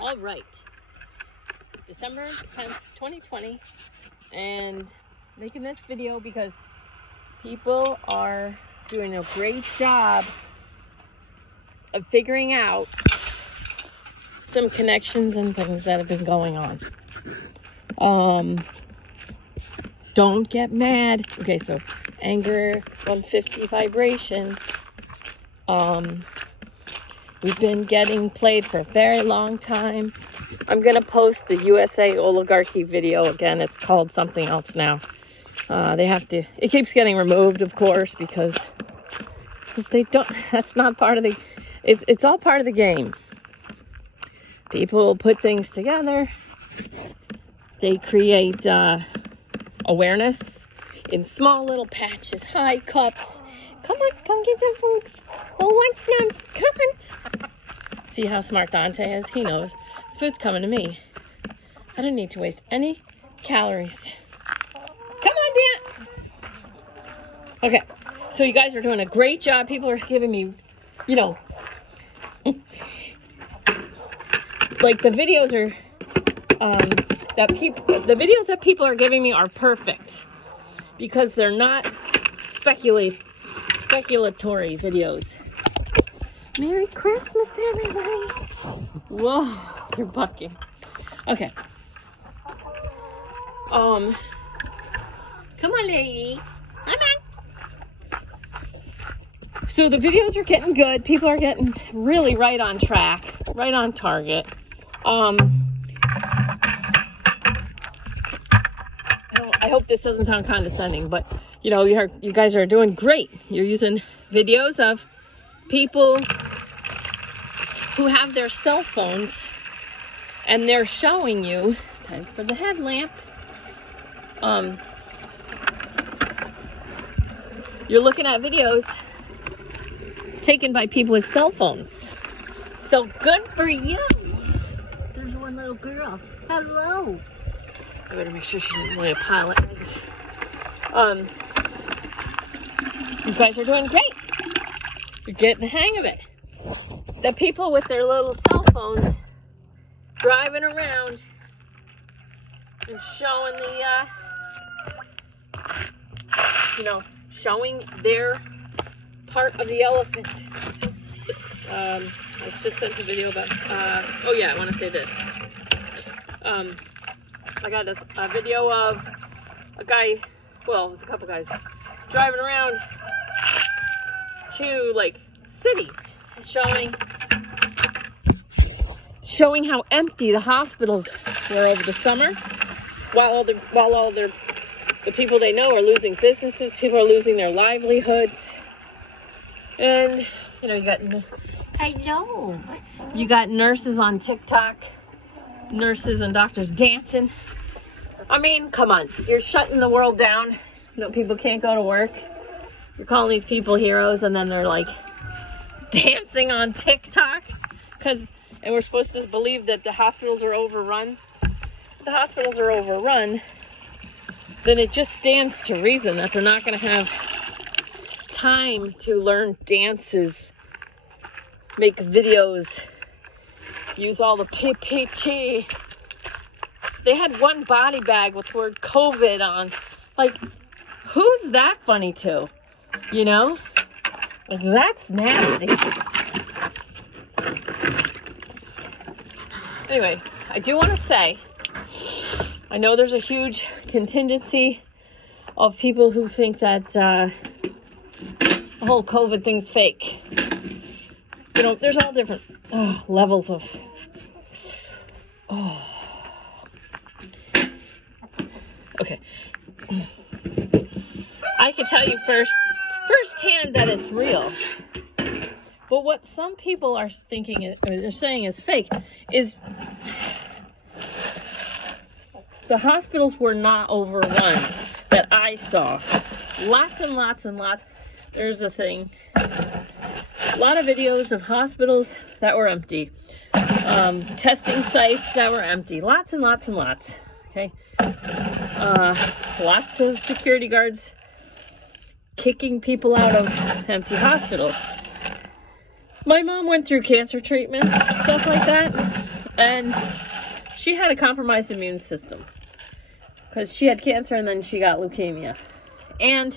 All right, December 10th, 2020, and making this video because people are doing a great job of figuring out some connections and things that have been going on. Don't get mad. Okay, so anger 150 vibration. We've been getting played for a very long time. I'm gonna post the USA oligarchy video again. It's called something else now. It keeps getting removed, of course, because they don't, that's not part of the, it's all part of the game. People put things together. They create awareness in small little patches. Hi, cups. Come on, come get some foods. Oh, what's nuts? Come on. See how smart Dante is? He knows. Food's coming to me. I don't need to waste any calories. Come on, Dan. Okay, so you guys are doing a great job. People are giving me, you know, like the videos are, the videos that people are giving me are perfect because they're not speculatory videos. Merry Christmas, everybody. Whoa, you're bucking. Okay. Come on, ladies. Come on. So the videos are getting good. People are getting really right on track, right on target. I hope this doesn't sound condescending, but you know, you guys are doing great. You're using videos of people who have their cell phones and they're showing you, time for the headlamp, you're looking at videos taken by people with cell phones. So good for you. There's one little girl. Hello. I better make sure she doesn't lay a pile of eggs. You guys are doing great. You're getting the hang of it. The people with their little cell phones driving around and showing showing their part of the elephant. I just sent a video about, oh yeah, I want to say this. I got a video of a guy, well, it was a couple guys, driving around to, like, cities, showing how empty the hospitals were over the summer, while all the people they know are losing businesses, people are losing their livelihoods, and, you know, you got nurses on TikTok, nurses and doctors dancing. I mean, come on, you're shutting the world down. You know, people can't go to work. You're calling these people heroes, and then they're like dancing on TikTok, and we're supposed to believe that the hospitals are overrun. If the hospitals are overrun, then it just stands to reason that they're not going to have time to learn dances, make videos, use all the PPT. They had one body bag with the word COVID on. Like, who's that funny to? You know? Like, that's nasty. Anyway, I do want to say, I know there's a huge contingency of people who think that the whole COVID thing's fake. You know, there's all different levels of... Okay. I can tell you firsthand that it's real. But what some people are thinking, or they're saying is fake, is the hospitals were not overrun that I saw. Lots and lots and lots. There's a thing. A lot of videos of hospitals that were empty. Testing sites that were empty. Lots and lots and lots. Okay. Lots of security guards kicking people out of empty hospitals. My mom went through cancer treatment, stuff like that. And she had a compromised immune system because she had cancer and then she got leukemia. And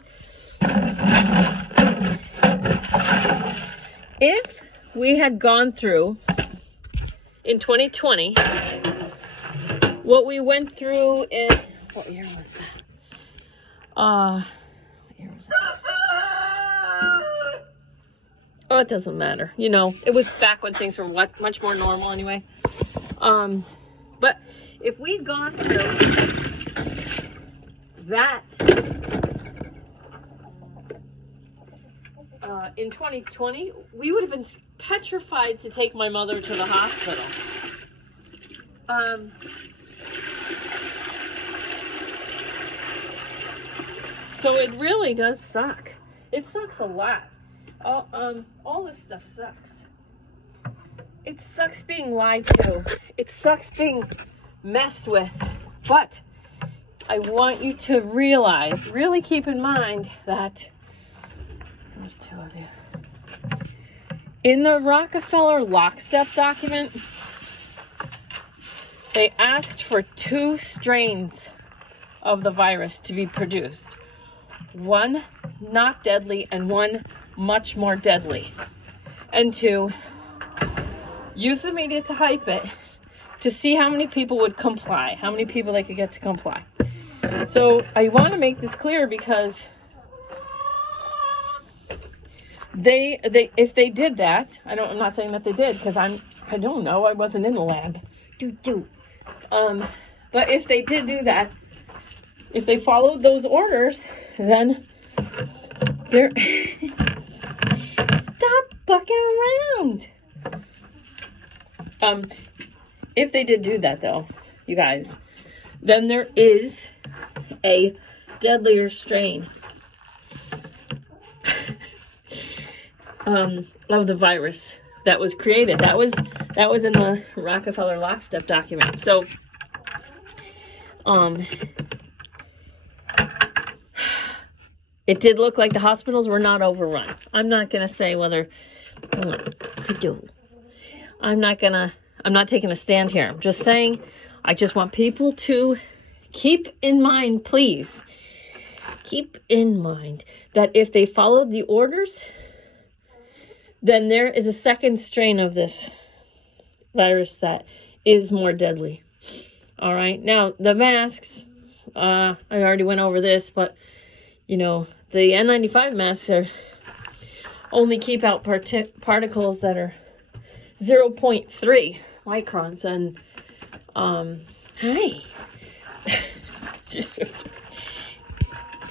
if we had gone through in 2020 what we went through in, what year was that? What year was that? Oh, it doesn't matter. You know, it was back when things were much more normal anyway. But if we'd gone through that in 2020, we would have been petrified to take my mother to the hospital. So it really does suck. It sucks a lot. All this stuff sucks. It sucks being lied to. It sucks being messed with. But I want you to realize, really keep in mind that there's two of you. In the Rockefeller lockstep document, they asked for 2 strains of the virus to be produced. One not deadly and one much more deadly. And to use the media to hype it, to see how many people would comply, how many people they could get to comply. So I want to make this clear because if they did that, I'm not saying that they did because I don't know, I wasn't in the lab. But if they did do that, if they followed those orders, then they're stop fucking around. If they did do that though, you guys, then there is a deadlier strain of the virus that was created. That was in the Rockefeller lockstep document. So it did look like the hospitals were not overrun. I'm not going to say whether I'm not taking a stand here. I'm just saying, I just want people to keep in mind, please, keep in mind that if they followed the orders, then there is a second strain of this virus that is more deadly. All right. Now, the masks, I already went over this, but, you know, the N95 masks only keep out particles that are 0.3 microns. And, hi.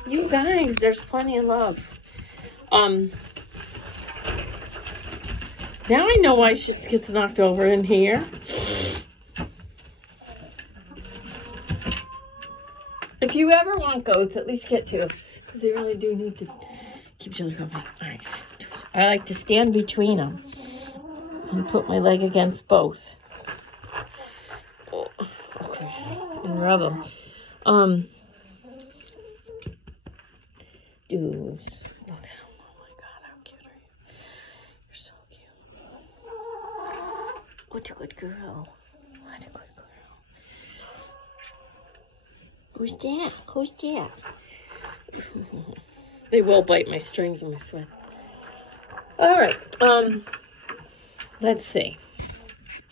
You guys, there's plenty of love. Now I know why she gets knocked over in here. If you ever want goats, at least get 2. Because they really do need to keep each other company. Alright. I like to stand between them. And put my leg against both. Oh, okay. And rub them. Dudes. Look at them. Oh my god, how cute are you? You're so cute. What a good girl. What a good girl. Who's that? Who's that? They will bite my strings and my sweat. Alright, let's see.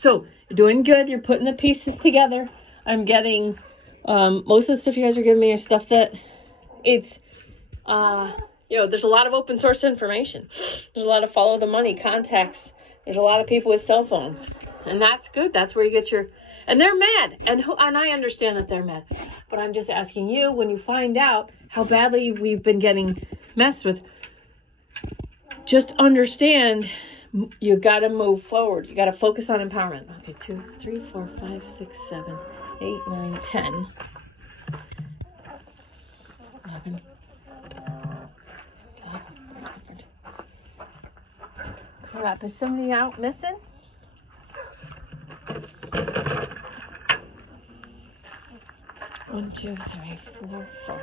So, you're doing good. You're putting the pieces together. I'm getting, most of the stuff you guys are giving me are stuff that it's, you know, there's a lot of open source information. There's a lot of follow the money contacts. There's a lot of people with cell phones. And that's good. That's where you get your, and they're mad. And I understand that they're mad. But I'm just asking you, when you find out how badly we've been getting messed with, just understand you got to move forward. You got to focus on empowerment. Okay, 2, 3, 4, 5, 6, 7, 8, 9, 10, 11, 12. Crap, is somebody out missing? One, 2, 3, 4, 5.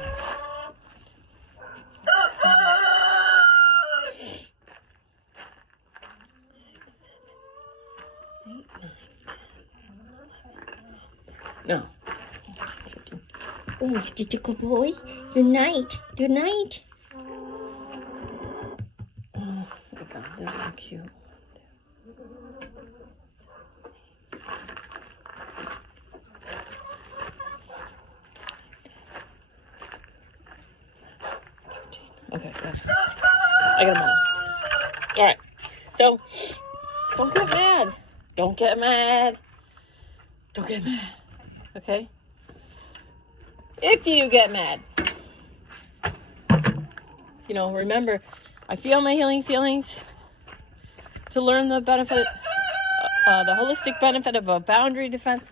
6, 7, 8, 9, 10. No. Oh, you're a good boy. Good night. Good night. Oh my God, they're so cute. Okay, good. I got them all. All right. So, don't get mad. Don't get mad. Don't get mad. Okay? If you get mad, you know, remember, I feel my healing feelings to learn the benefit, the holistic benefit of a boundary defense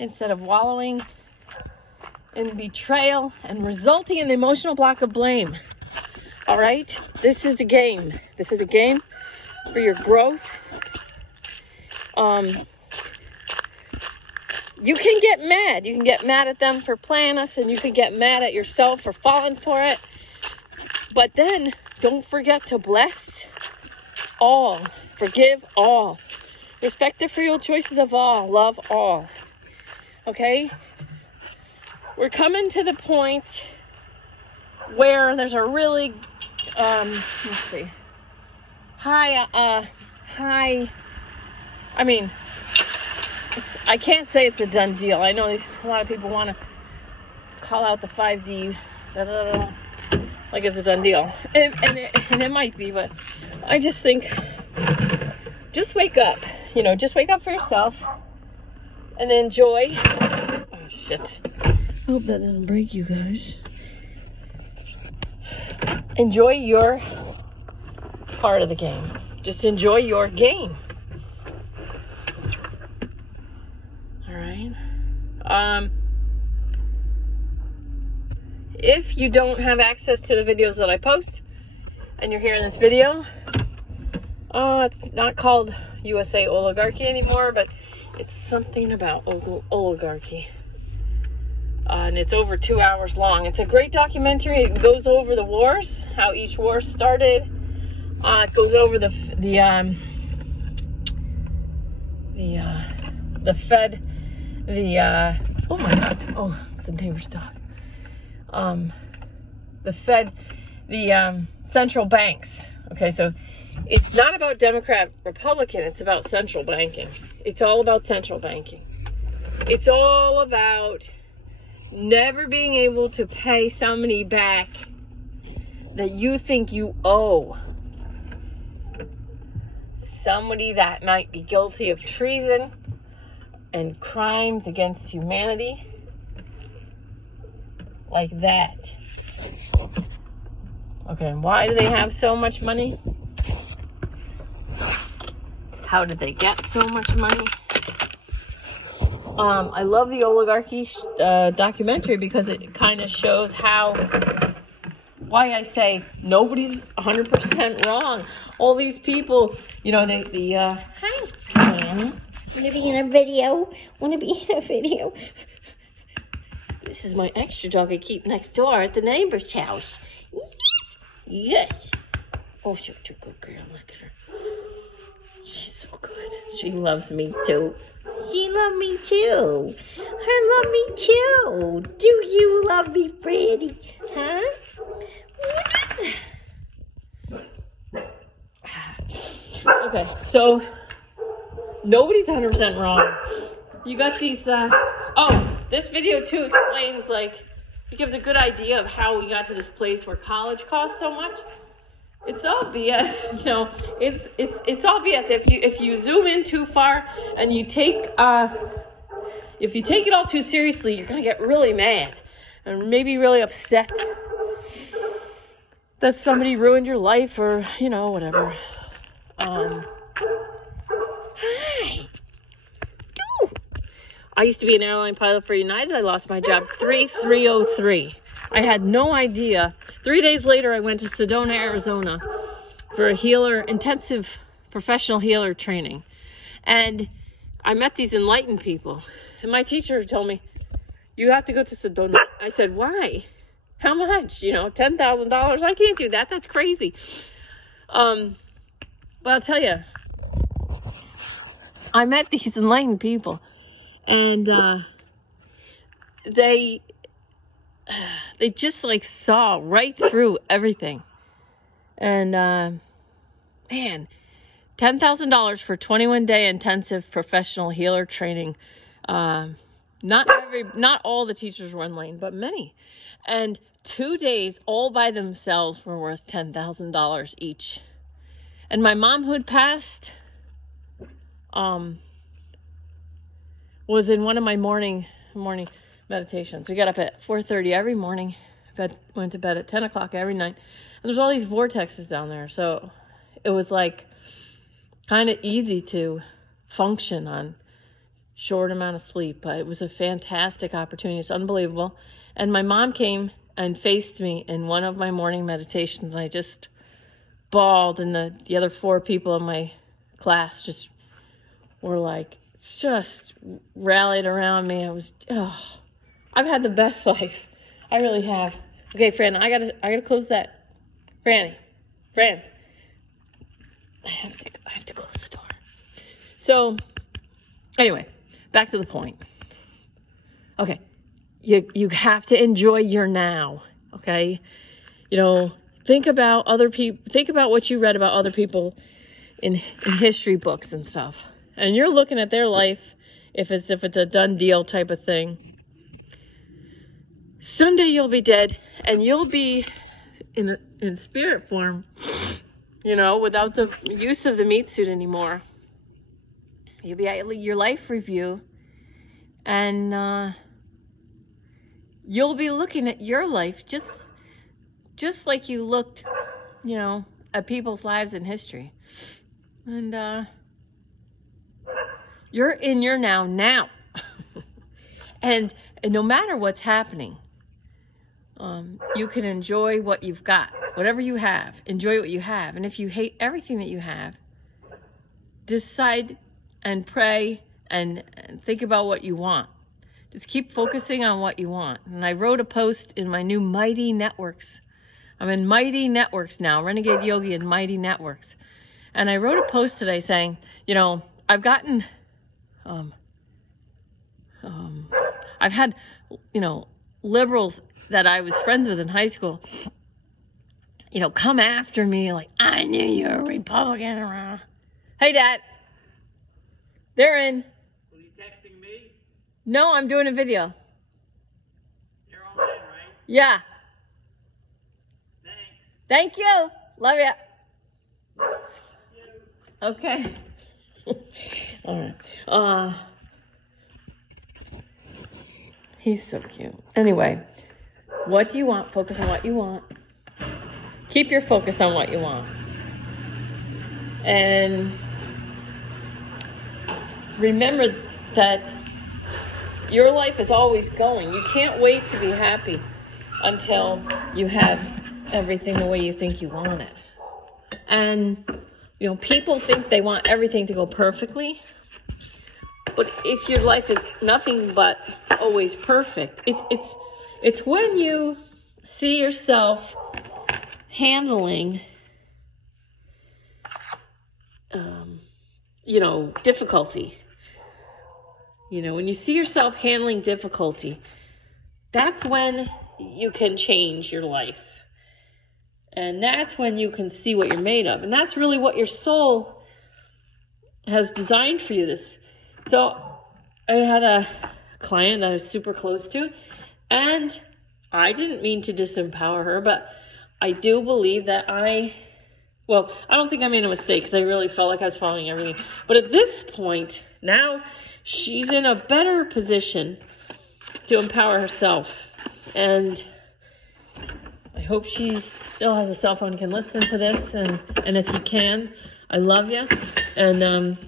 instead of wallowing in betrayal and resulting in the emotional block of blame. All right? This is a game. This is a game for your growth. You can get mad. You can get mad at them for playing us, and you can get mad at yourself for falling for it. But then, don't forget to bless all. Forgive all. Respect the free will choices of all. Love all. Okay? We're coming to the point where there's a really, let's see, I mean, I can't say it's a done deal. I know a lot of people want to call out the 5D, like it's a done deal. And it might be, but I just think, just wake up. You know, just wake up for yourself and enjoy. Oh, shit. I hope that doesn't break you guys. Enjoy your part of the game. Just enjoy your game. If you don't have access to the videos that I post and you're hearing this video, it's not called USA Oligarchy anymore, but it's something about oligarchy. And it's over 2 hours long. It's a great documentary. It goes over the wars, how each war started. It goes over the Fed, oh my God, oh, it's the neighbor's dog. The Fed, the central banks. Okay, so it's not about Democrat, Republican, it's about central banking. It's all about central banking. It's all about never being able to pay somebody back that you think you owe. Somebody that might be guilty of treason and crimes against humanity. Like that. Okay, why do they have so much money? How did they get so much money? I love the oligarchy documentary because it kind of shows why I say nobody's 100% wrong. All these people, you know, Hi, Sam. Wanna be in a video? Wanna be in a video? This is my extra dog I keep next door at the neighbor's house. Yes. Yes. Oh, she's a good girl. Look at her. She's so good. She loves me too. She loved me too. Her love me too. Do you love me, Freddie? Huh? Okay, so nobody's 100% wrong. You got these, this video too explains, like, it gives a good idea of how we got to this place where college costs so much. It's all BS, you know, it's all BS. If you zoom in too far and you take, if you take it all too seriously, you're going to get really mad and maybe really upset that somebody ruined your life or, you know, whatever. Hi. I used to be an airline pilot for United. I lost my job 3/3/03. I had no idea. 3 days later, I went to Sedona, Arizona for a intensive professional healer training. And I met these enlightened people. And my teacher told me, you have to go to Sedona. I said, why? How much? You know, $10,000? I can't do that. That's crazy. But I'll tell you, I met these enlightened people. And they just like saw right through everything. And man, $10,000 for 21-day intensive professional healer training. Not all the teachers were in lane, but many. And 2 days all by themselves were worth $10,000 each. And my mom, who had passed, was in one of my morning meditations. We got up at 4:30 every morning, went to bed at 10 o'clock every night. And there's all these vortexes down there. So it was like kind of easy to function on short amount of sleep. But it was a fantastic opportunity. It's unbelievable. And my mom came and faced me in one of my morning meditations. I just bawled, and the other 4 people in my class just were like, just rallied around me. I've had the best life. I really have. Okay, Fran, I gotta close that. Fran, I have to close the door. So, anyway, back to the point. Okay, you have to enjoy your now. Okay, think about other people. Think about what you read about other people in history books and stuff. And you're looking at their life if it's a done deal type of thing. Someday you'll be dead, and you'll be in spirit form, without the use of the meat suit anymore. You'll be at your life review, and you'll be looking at your life just like you looked, at people's lives in history. And you're in your now. and no matter what's happening, you can enjoy what you've got. Whatever you have, enjoy what you have. And if you hate everything that you have, decide and pray and think about what you want. Just keep focusing on what you want. And I wrote a post in my new Mighty Networks. I'm in Mighty Networks now, Renegade Yogi and Mighty Networks. And I wrote a post today saying, I've gotten, I've had, liberals that I was friends with in high school, come after me like, I knew you were a Republican. Hey, Dad. They're in. Were you texting me? No, I'm doing a video. You're all in, right? Yeah. Thanks. Thank you. Love ya. Okay. All right. He's so cute. Anyway, what do you want? Focus on what you want. Keep your focus on what you want. And remember that your life is always going. You can't wait to be happy until you have everything the way you think you want it. And people think they want everything to go perfectly. But if your life is nothing but always perfect, it's when you see yourself handling, difficulty. When you see yourself handling difficulty, that's when you can change your life. And that's when you can see what you're made of. And that's really what your soul has designed for you. So I had a client that I was super close to, and I didn't mean to disempower her, but I do believe that I don't think I made a mistake because I really felt like I was following everything. But at this point, now she's in a better position to empower herself. And I hope she still has a cell phone and can listen to this. And if you can, I love you. And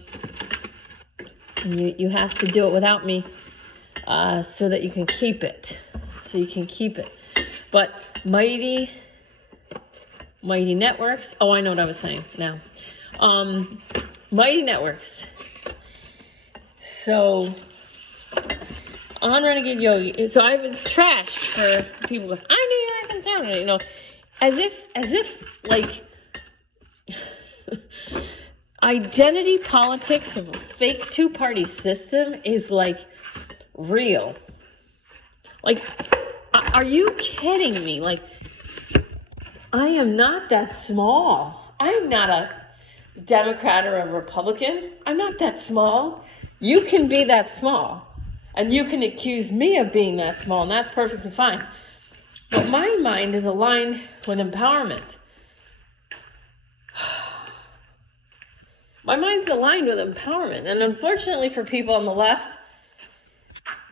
you have to do it without me so that you can keep it. But Mighty Networks. Oh, I know what I was saying now. Mighty Networks. So on Renegade Yogi, so I was trashed for people going, I knew you were concerned, as if like identity politics of a fake two-party system is like real. Like, are you kidding me? Like, I am not that small. I am not a Democrat or a Republican. I'm not that small. You can be that small. And you can accuse me of being that small, and that's perfectly fine. But my mind is aligned with empowerment. My mind's aligned with empowerment. And unfortunately for people on the left,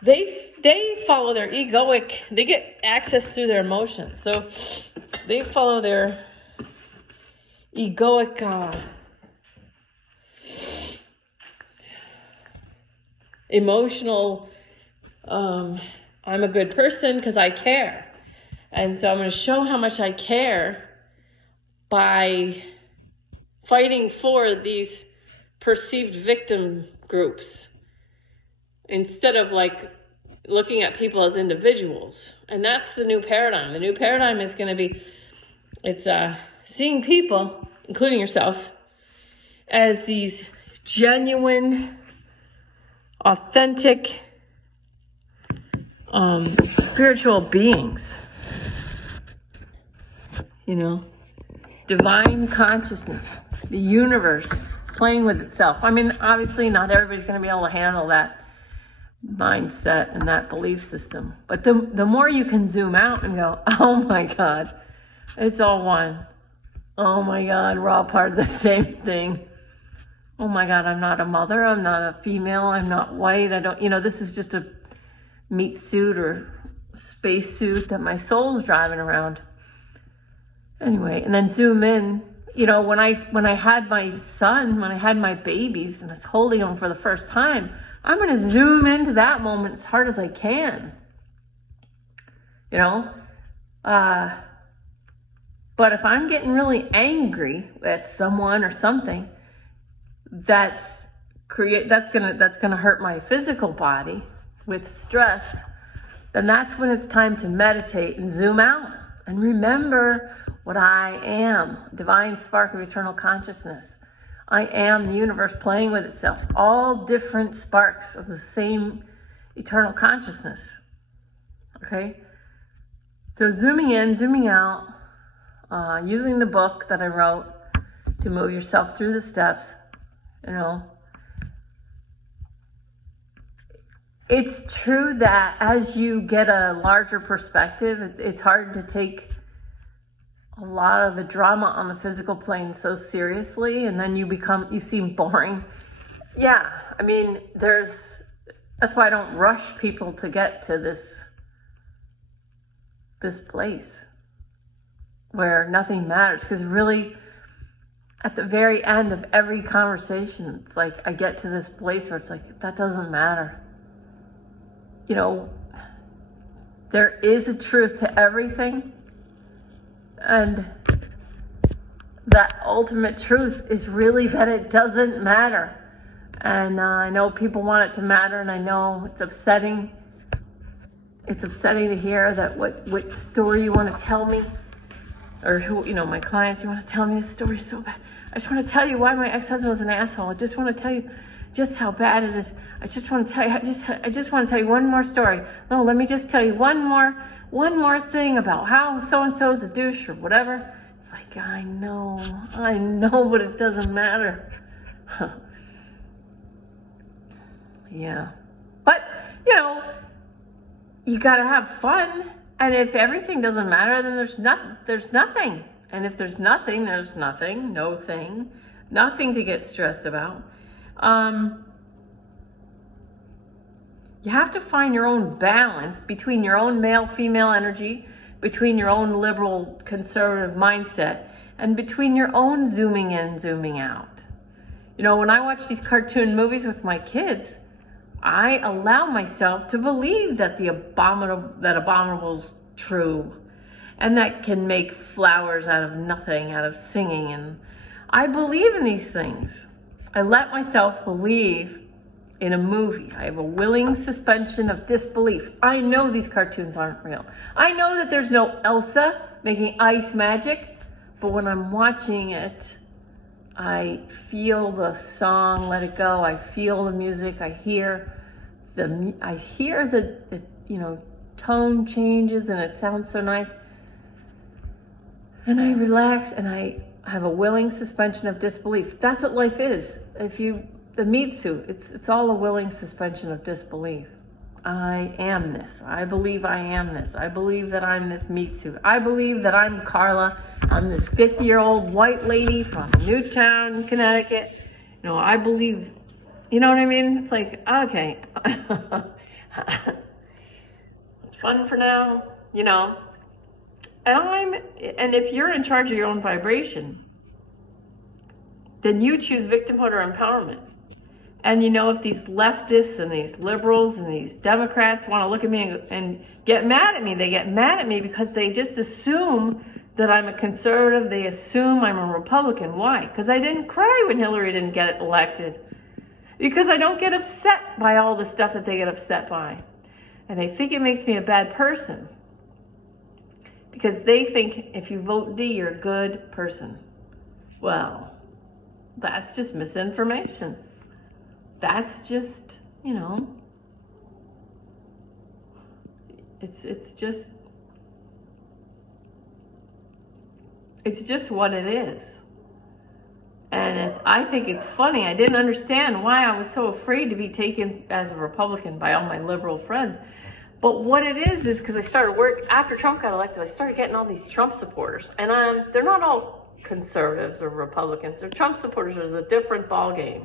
they follow their egoic, they get access through their emotions. So they follow their egoic emotional, I'm a good person because I care. And so I'm going to show how much I care by fighting for these perceived victim groups instead of like looking at people as individuals. And that's the new paradigm. The new paradigm is going to be, it's seeing people, including yourself, as these genuine, authentic, spiritual beings. You know, divine consciousness, the universe playing with itself. I mean, obviously not everybody's going to be able to handle that mindset and that belief system. But the more you can zoom out and go, oh my God, it's all one. Oh my God, we're all part of the same thing. Oh my God, I'm not a mother, I'm not a female, I'm not white, I don't, you know, this is just a meat suit or space suit that my soul's driving around. Anyway, and then zoom in, you know, when I had my son, when I had my babies and I was holding them for the first time, I'm going to zoom into that moment as hard as I can. You know, but if I'm getting really angry at someone or something, that's gonna hurt my physical body with stress, then that's when it's time to meditate and zoom out and remember what I am, divine spark of eternal consciousness. I am the universe playing with itself, all different sparks of the same eternal consciousness. Okay? So zooming in, zooming out, using the book that I wrote to move yourself through the steps, you know. It's true that as you get a larger perspective, it's hard to take a lot of the drama on the physical plane so seriously, and then you seem boring. Yeah, I mean, that's why I don't rush people to get to this place where nothing matters, because really at the very end of every conversation, it's like I get to this place where it's like, that doesn't matter. You know, there is a truth to everything, and that ultimate truth is really that it doesn't matter. And I know people want it to matter, and I know it's upsetting. It's upsetting to hear that what story you want to tell me, or who, you know, my clients, you want to tell me this story so bad. I just want to tell you why my ex-husband was an asshole. I just want to tell you just how bad it is. I just want to tell you, I just want to tell you one more story. No, let me just tell you one more thing about how so-and-so is a douche or whatever. It's like, I know, but it doesn't matter. Yeah. But, you know, you got to have fun. And if everything doesn't matter, then there's nothing. And if there's nothing, there's nothing, no thing, nothing to get stressed about. You have to find your own balance between your own male-female energy, between your own liberal conservative mindset, and between your own zooming in, zooming out. You know, when I watch these cartoon movies with my kids, I allow myself to believe that abominable's true, and that can make flowers out of nothing, out of singing, and I believe in these things. I let myself believe in a movie. I have a willing suspension of disbelief. I know these cartoons aren't real. I know that there's no Elsa making ice magic, but when I'm watching it, I feel the song, Let It Go. I feel the music. I hear the you know, tone changes and it sounds so nice. And I relax and I have a willing suspension of disbelief. That's what life is. The meat suit, it's all a willing suspension of disbelief. I am this. I believe I am this. I believe that I'm this meat suit. I believe that I'm Carla. I'm this 50-year-old white lady from Newtown, Connecticut. You know, I believe, you know what I mean? It's like, okay. It's fun for now, you know. And if you're in charge of your own vibration, then you choose victimhood or empowerment. And you know, if these leftists and these liberals and these Democrats want to look at me and get mad at me, they get mad at me because they just assume that I'm a conservative. They assume I'm a Republican. Why? Because I didn't cry when Hillary didn't get elected. Because I don't get upset by all the stuff that they get upset by. And they think it makes me a bad person. Because they think if you vote D, you're a good person. Well, that's just misinformation. That's just, you know, it's just what it is. And I think it's funny. I didn't understand why I was so afraid to be taken as a Republican by all my liberal friends. But what it is because I started work after Trump got elected. I started getting all these Trump supporters, and they're not all conservatives or Republicans. They're Trump supporters. There's a different ball game.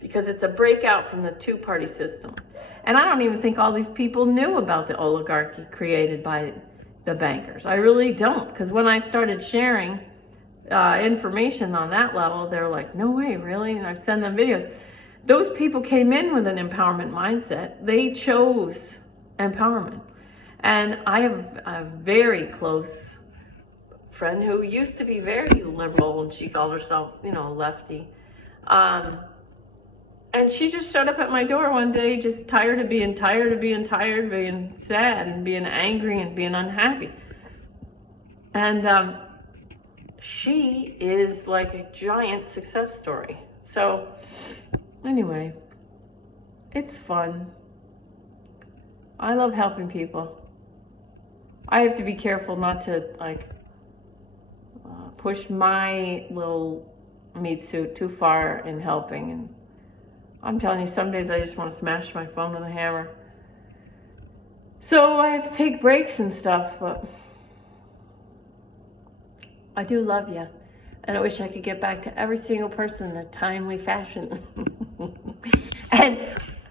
Because it's a breakout from the two-party system. And I don't even think all these people knew about the oligarchy created by the bankers. I really don't. Because when I started sharing information on that level, they're like, no way, really? And I'd send them videos. Those people came in with an empowerment mindset. They chose empowerment. And I have a very close friend who used to be very liberal, and she called herself, you know, lefty. And she just showed up at my door one day, just tired of being tired, being sad, and being angry, and being unhappy. And she is like a giant success story. So, anyway, it's fun. I love helping people. I have to be careful not to, like, push my little meat suit too far in helping. And I'm telling you, some days I just want to smash my phone with a hammer. So I have to take breaks and stuff, but I do love you. And I wish I could get back to every single person in a timely fashion. and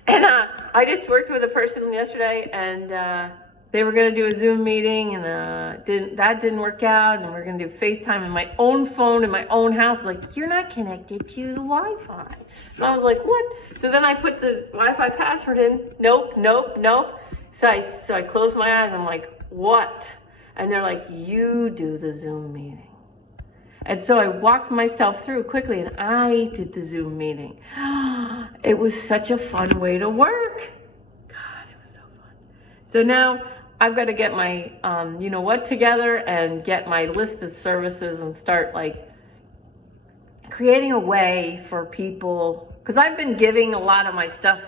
I just worked with a person yesterday, and they were going to do a Zoom meeting, and that didn't work out, and we're going to do FaceTime in my own phone in my own house. Like, you're not connected to the Wi-Fi. And I was like, what? So then I put the Wi-Fi password in. Nope, nope, nope. So I closed my eyes. I'm like, what? And they're like, you do the Zoom meeting. And so I walked myself through quickly, and I did the Zoom meeting. It was such a fun way to work. God, it was so fun. So now I've got to get my, you know what, together and get my list of services and start, like, creating a way for people, because I've been giving a lot of my stuff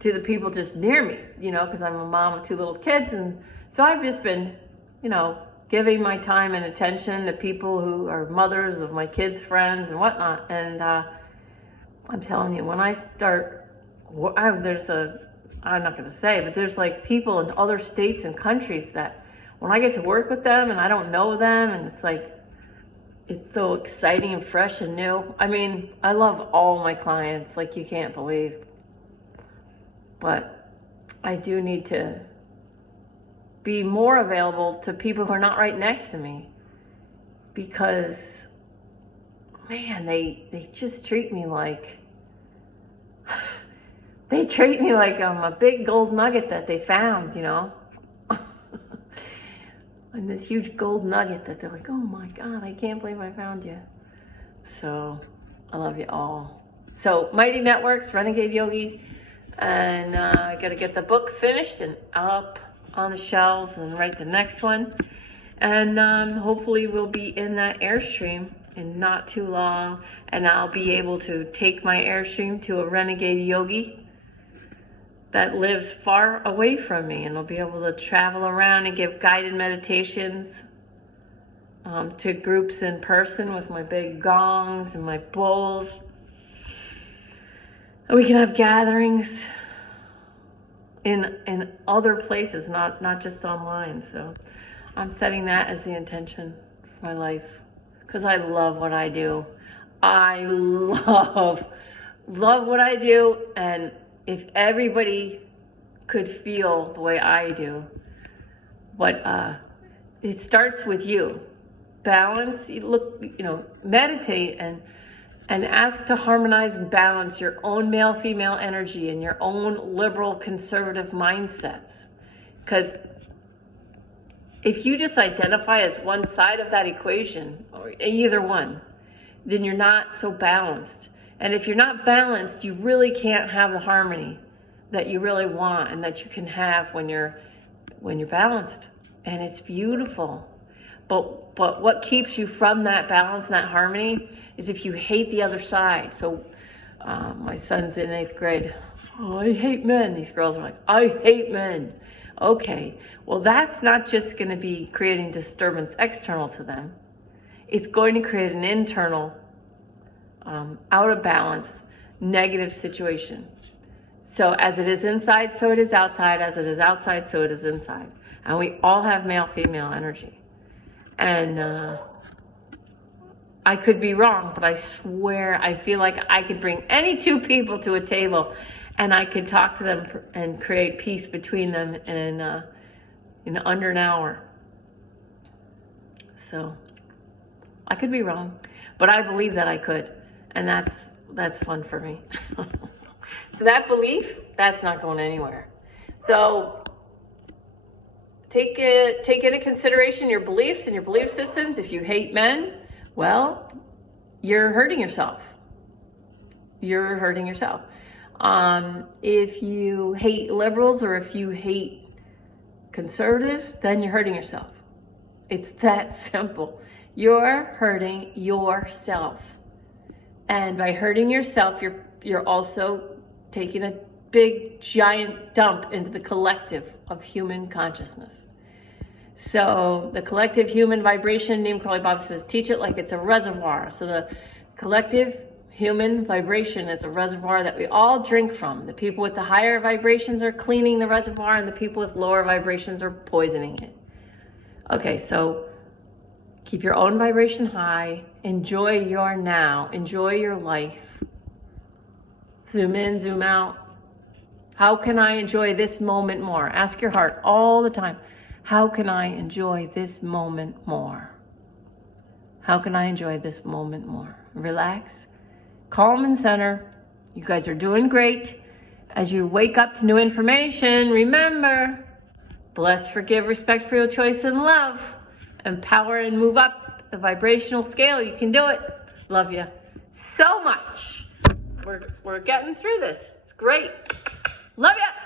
to the people just near me, you know, because I'm a mom of 2 little kids, and so I've just been, you know, giving my time and attention to people who are mothers of my kids' friends and whatnot. And I'm telling you, when I start, I'm not going to say, but there's like people in other states and countries that when I get to work with them and I don't know them, and it's like, it's so exciting and fresh and new. I mean, I love all my clients like you can't believe. But I do need to be more available to people who are not right next to me, because, man, they just treat me like, they treat me like I'm a big gold nugget that they found, you know. I'm this huge gold nugget that they're like, oh my God, I can't believe I found you. So I love you all. So Mighty Networks, Renegade Yogi, and I got to get the book finished and up on the shelves and write the next one. And hopefully we'll be in that Airstream in not too long, and I'll be able to take my Airstream to a Renegade Yogi that lives far away from me, and I'll be able to travel around and give guided meditations to groups in person with my big gongs and my bowls. And we can have gatherings in other places, not just online. So I'm setting that as the intention for my life, because I love what I do. I love what I do, and if everybody could feel the way I do, but it starts with you. Balance, meditate and ask to harmonize and balance your own male-female energy and your own liberal conservative mindsets. Because if you just identify as one side of that equation, or either one, then you're not so balanced. And if you're not balanced, you really can't have the harmony that you really want and that you can have when you're balanced. And it's beautiful. But what keeps you from that balance and that harmony is if you hate the other side. So my son's in 8th grade. Oh, I hate men. These girls are like, I hate men. Okay, well, that's not just going to be creating disturbance external to them. It's going to create an internal, out of balance, negative situation. So as it is inside, so it is outside. As it is outside, so it is inside. And we all have male-female energy. And I could be wrong, but I swear I feel like I could bring any two people to a table and I could talk to them and create peace between them in under an hour. So I could be wrong, but I believe that I could, and that's fun for me. So that belief, that's not going anywhere. So take into consideration your beliefs and your belief systems. If you hate men, well, you're hurting yourself. You're hurting yourself. If you hate liberals or if you hate conservatives, then you're hurting yourself. It's that simple. You're hurting yourself. And by hurting yourself, you're also taking a big, giant dump into the collective of human consciousness. So the collective human vibration, Neem Karoli Baba says, teach it like it's a reservoir. So the collective human vibration is a reservoir that we all drink from. The people with the higher vibrations are cleaning the reservoir, and the people with lower vibrations are poisoning it. Okay, so keep your own vibration high. Enjoy your now. Enjoy your life. Zoom in, zoom out. How can I enjoy this moment more? Ask your heart all the time. How can I enjoy this moment more? How can I enjoy this moment more? Relax, calm and center. You guys are doing great. As you wake up to new information, remember, bless, forgive, respect, free will, choice, and love. Empower and move up the vibrational scale. You can do it. Love you so much. We're getting through this. It's great. Love you.